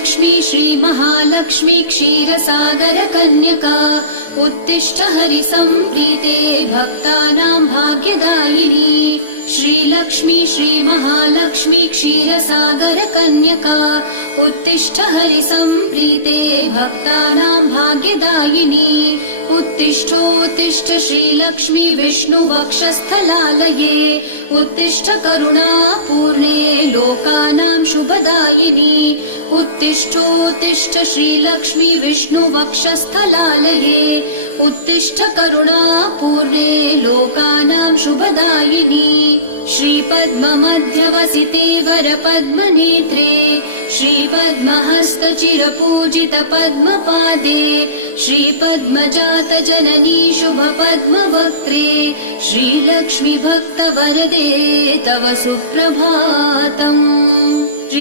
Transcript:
श्रीलक्ष्मी श्रीमहालक्ष्मी क्षीरसागरकन्यका उत्तिष्ठ हरिसम्प्रीते भक्तानां भाग्यदायिनी। श्रीलक्ष्मी श्रीमहालक्ष्मी क्षीरसागरकन्यका उत्तिष्ठ हरिसम्प्रीते भक्तानां भाग्यदायिनी। उत्तिष्ठोत्तिष्ठ श्रीलक्ष्मी विष्णुवक्षस्थलालये उत्तिष्ठ करुणापूर्णे लोकानां शुभदायिनी। उत्तिष्ठोत्तिष्ठ श्रीलक्ष्मी विष्णुवक्षस्थलालये उत्तिष्ठ करुणापूर्णे लोकानां शुभदायिनी। श्रीपद्ममध्यवसिते वरपद्मनेत्रे श्रीपद्महस्तचिरपूजित पद्मपादे श्रीपद्मजातजननी शुभपद्मवक्त्रे श्रीलक्ष्मी भक्तवरदे तव सुप्रभातम्।